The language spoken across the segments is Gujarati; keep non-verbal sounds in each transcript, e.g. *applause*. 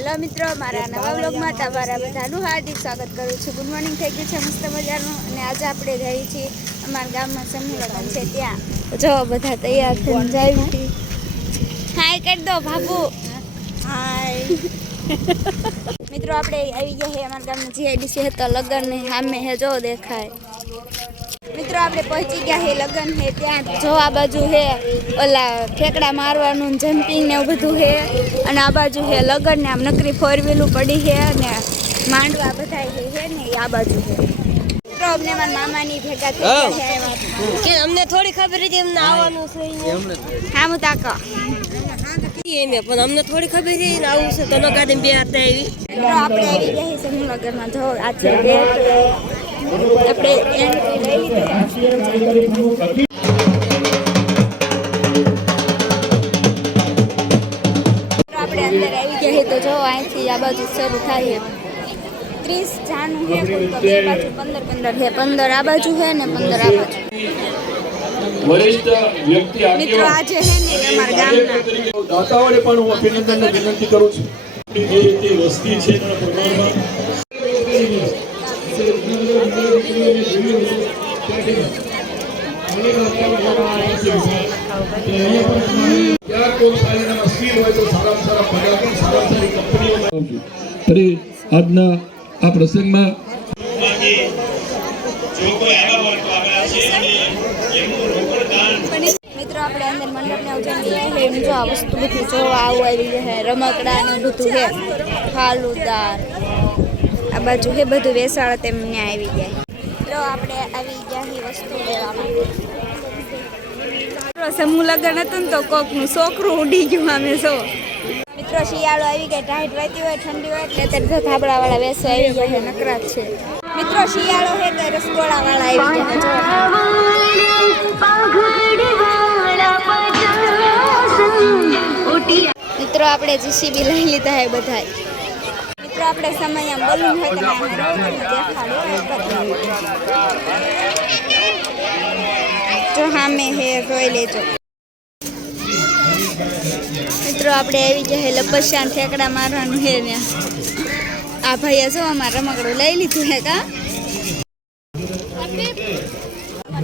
હેલો મિત્રો મારા નવા બ્લોગમાં તમારા બધાનું હાર્દિક સ્વાગત કરું છું. ગુડ મોર્નિંગ થઈ ગયું છે મસ્ત મજાનું. અને આજે આપણે જઈએ છીએ અમારા ગામમાં સમૂહ લગ્ન છે ત્યાં. જો બધા તૈયાર થઈને જાય હાય કરી દો બાબુ હાય *laughs* મિત્રો આપણે આવી ગયા છે અમારા ગામમાં જીઆઈડીસી હતા લગ્ન સામે હે જો દેખાય. મિત્રો આપણે પહોંચી ગયા છે લગ્ન છે ત્યાં જો આ બાજુ છે ઓલા ઠેકડા મારવાનું જમ્પિંગ ને એવું બધું છે અને આ બાજુ છે લગ્ન ને આમ નકરી ફોર વ્હીલું પડી છે અને માંડવા બધા છે છે ને એ આ બાજુ છે મિત્રો અમને મારા મામાની ભેગા થઈ ગયા છે કે અમને થોડી ખબર હતી એમને આવવાનું છે. હા હું તાકો. એમે પણ અમને થોડી ખબર હતી ને આવું છે તનો ગાડી બે હાથે આવી. આપણે આવી ગયા છે સમૂહ લગ્નમાં જો છે આપણે એન્ટ્રી લઈ લીધી આપણે અંદર આવી ગયા છે તો જો અહીંથી આ બાજુ શરૂ થાય છે ત્રીસ જાનું છે તો બે બાજુ પંદર પંદર છે પંદર આ બાજુ છે ને પંદર આ બાજુ. વરિષ્ઠ વ્યક્તિ મિત્રો આજે છે ને અમારા ગામના. દાતાઓને પણ હું અભિનંદન વિનંતી કરું છું. જે રીતે વસ્તી છે એના પ્રમાણમાં ક્યાં કોઈ શાળાના સ્કીલ હોય તો સારામાં સારા પગાર પણ સારામાં સારી કંપનીઓમાં આવું છું. ફરી આજના આ પ્રસંગમાં જો કોઈ આવ્યા હોય તો આગળ આવશે અને એમનું રોકડ દાન મિત્રો આપણે અંદર મંડપને ઉજવણી ગયા છે એમ જો આ વસ્તુ બધી જોવા આવું આવી છે રમકડા ને બધું છે ફાલુદાર આ બાજુ હે બધું વેસાળ તેમ ત્યાં આવી ગયા મિત્રો આપણે આવી ગયા વસ્તુ લેવા માટે. સમૂહ લગ્ન હતું ને તો કોકનું છોકરું ઉડી ગયું અમે સો મિત્રો, શિયાળો આવી ગયા ટાઈટ વાતી હોય, ઠંડી હોય, એટલે ત્યારે ધાબળાવાળા વેસો આવી ગયા છે નકરાત છે. મિત્રો, શિયાળો છે તો રસગોળાવાળા આવી ગયા મિત્રો, આપણે જીસીબી લઈ લીધા હે બધાય. મિત્રો, આપણે સમય આમ બોલવું હોય તો મેં જો સામે હે જોઈ લેજો. મિત્રો, આપણે આવી જઈએ લપસ્યા ઠેકડા મારવાનું હે ને. આ ભાઈએ જો અમારા રમકડું લઈ લીધું હે કા?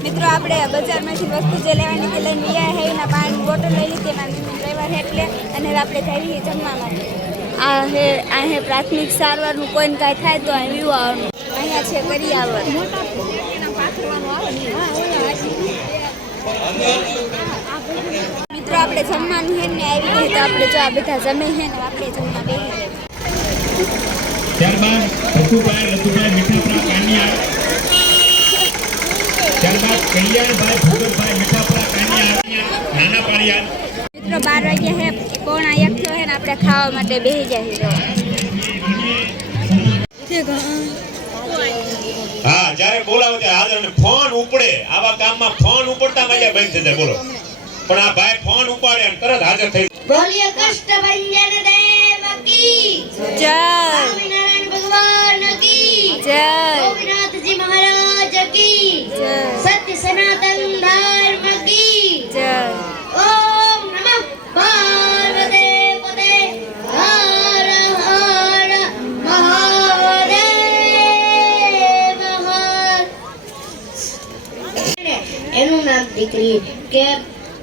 મિત્રો, આપણે બજારમાંથી વસ્તુ જે લેવાની તે લઈને ગયા હે પાણી બોટલ લઈ લીધી એમાં ડ્રાઈવર એટલે, અને આપણે રહીએ જમવા માટે આ હે હે પ્રાથમિક સારવારનું કોઈને કાંઈ થાય તો અહીં આવવાનું. અહીંયા છે કરિયાવર મિત્રો, આપણે જમવાનું હે ને આવી ગઈ તો આપણે જો આ બધા જમે છે ને આપણે જમવા બેસી ત્યારબાદ ભસુભાઈ રતુભાઈ મીઠાપરા, કાનિયા. ત્યારબાદ કલ્યાણભાઈ ભૂગલભાઈ મીઠાપરા, કાનિયા નાના પાળિયા મિત્રો બાર વાગ્યા હે પોણા એક થયો હે ને આપણે ખાવા માટે બેસી જાય હા જ્યારે બોલાવો ત્યારે હાજર અને ફોન ઉપડે. આવા કામમાં ફોન ઉપડતા મજા બંધ થઈ જાય બોલો. પણ આ ભાઈ ફોન ઉપાડે અને તરત હાજર થઈ બોલીએ કષ્ટભંજન દેવ કી. જય. દીકરી, કે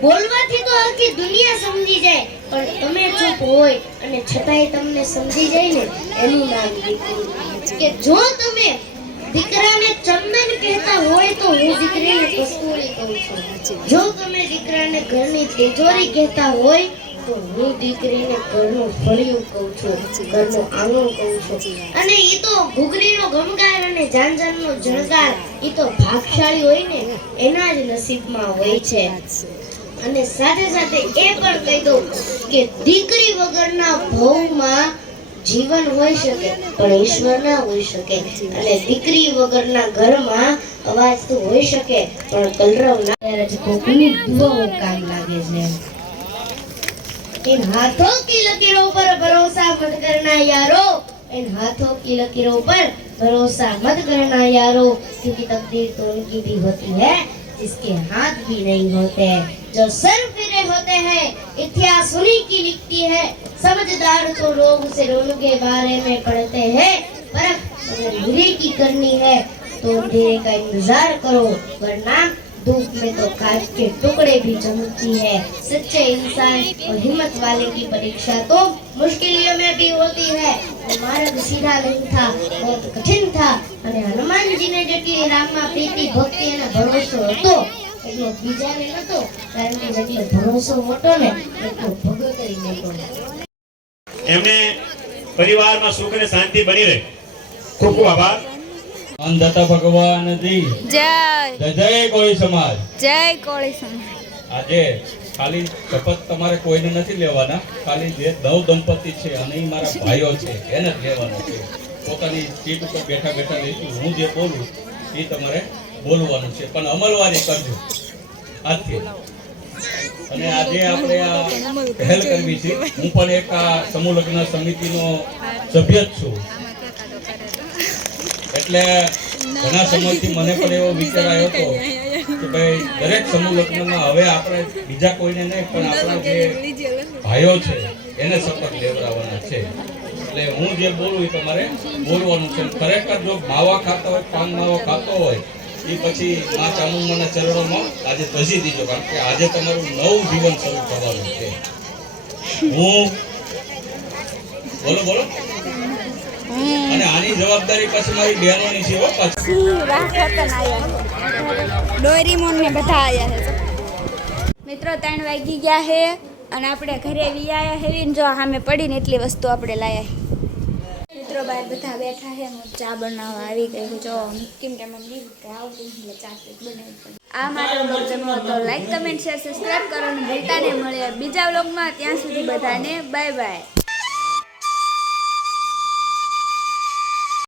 બોલવાથી તો આખી દુનિયા સમજી જાય, પણ તમે ચૂપ હોય અને છતાંય તમને સમજી જાય ને, એનું નામ દીકરી કે જો તમે દીકરાને ચંદન કહેતા હોય તો હું દીકરીને કસ્તુરી કહું છું. જો તમે દીકરાને ઘરની તિજોરી કહેતા હોય તો હું દીકરીને ઘરનું ફળિયું કહું છું ઘરનું આંગણું કહું છું. અને ઈ તો ઘૂઘરીનો ગમકાર અને જાનજાનનો જણકાર ઈ તો ભાગશાળી હોય ને એના જ નસીબમાં હોય છે. અને સાથે સાથે એ પણ કહી દઉં કે દીકરી વગરના ભવમાં જીવન હોઈ શકે પણ ઈશ્વર ના હોઈ શકે. અને દીકરી વગરના ઘરમાં અવાજ તો હોઈ શકે પણ કલરવ ના કોકની દુઆઓ કામ લાગે છે. इन हाथों की लकीरों पर भरोसा मत करना यारो। इन हाथों की लकीरों पर भरोसा मत करना यारो। क्योंकि तकदीर तो उनकी भी होती है, जिसके हाथ भी नहीं होते। जो सर फिरे होते हैं, इतिहास उन्हीं की लिखती है। समझदार तो लोग उसे रोने के बारे में पढ़ते हैं। पर अगर बुरे की करनी है तो अंधेरे का इंतज़ार करो, वरना धूप में तो कांच के टुकड़े भी चमकती है सच्चे इंसान और हिम्मत वाले की परीक्षा तो मुश्किलों में भी होती है वो मार्ग सीधा नहीं था बहुत कठिन था અને હનુમાનજીને જેટલી રામમાં પ્રીતિ ભક્તિ અને ભરોસો હતો એટલો બીજાને નતો કારણ કે જેટલો ભરોસો મોટો ને એટલો ભગવતરી મોટો એમને પરિવારમાં સુખ અને શાંતિ બની રહે ખૂબ ખૂબ આભાર અન્નદાતા ભગવાન જી જય. જય જય કોળી સમાજ. જય કોળી સમાજ. આજે ખાલી શપથ તમારે કોઈને નથી લેવાના. ખાલી જે નવ દંપતી છે અને મારા ભાઈઓ છે એને જ લેવાનો છે. પોતાની સીટ ઉપર બેઠા બેઠા લઈશું હું જે બોલું એ તમારે બોલવાનું છે. પણ અમલવારી કરજો. આજથી અને આજે આપણે આ પહેલ કરવી છે. હું પણ એક આ સમૂહ લગ્ન સમિતિનો સભ્ય જ છું. એટલે ઘણા સમયથી મને પણ એવો વિચાર આવ્યો હતો કે ભાઈ દરેક સમૂહ લગ્નમાં હવે આપણે બીજા કોઈને નહીં પણ આપણા જે ભાઈઓ છે એને શપથ લેવડાવવાના છે. એટલે હું જે બોલું એ તમારે બોલવાનું છે. ખરેખર જો માવા ખાતા હોય પાન માવો ખાતો હોય એ પછી મા ચામુંડાના ચરણોમાં આજે ધસી દીજો કારણ કે આજે તમારું નવું જીવન શરૂ થવાનું છે. હું બોલો બોલો? અને આની જવાબદારી પછી મારી બહેનોની છે હો ડોરીમોન ને બધા આયા છે. મિત્રો, ત્રણ વાગી ગયા છે અને આપણે ઘરે વી આયા હેવી ને જો સામે પડીને એટલી વસ્તુ આપણે લાયા મિત્રો બહાર બધા બેઠા છે. હું ચા બનાવવા આવી ગઈ છું. જો કેમ કે મમ્મી આવતું એટલે ચા બનાવી આ મારો બ્લોગ જમો તો લાઈક કમેન્ટ શેર સબસ્ક્રાઈબ કરવાનું ભૂલતા ને મળે બીજા બ્લોગમાં ત્યાં સુધી બધાને બાય બાય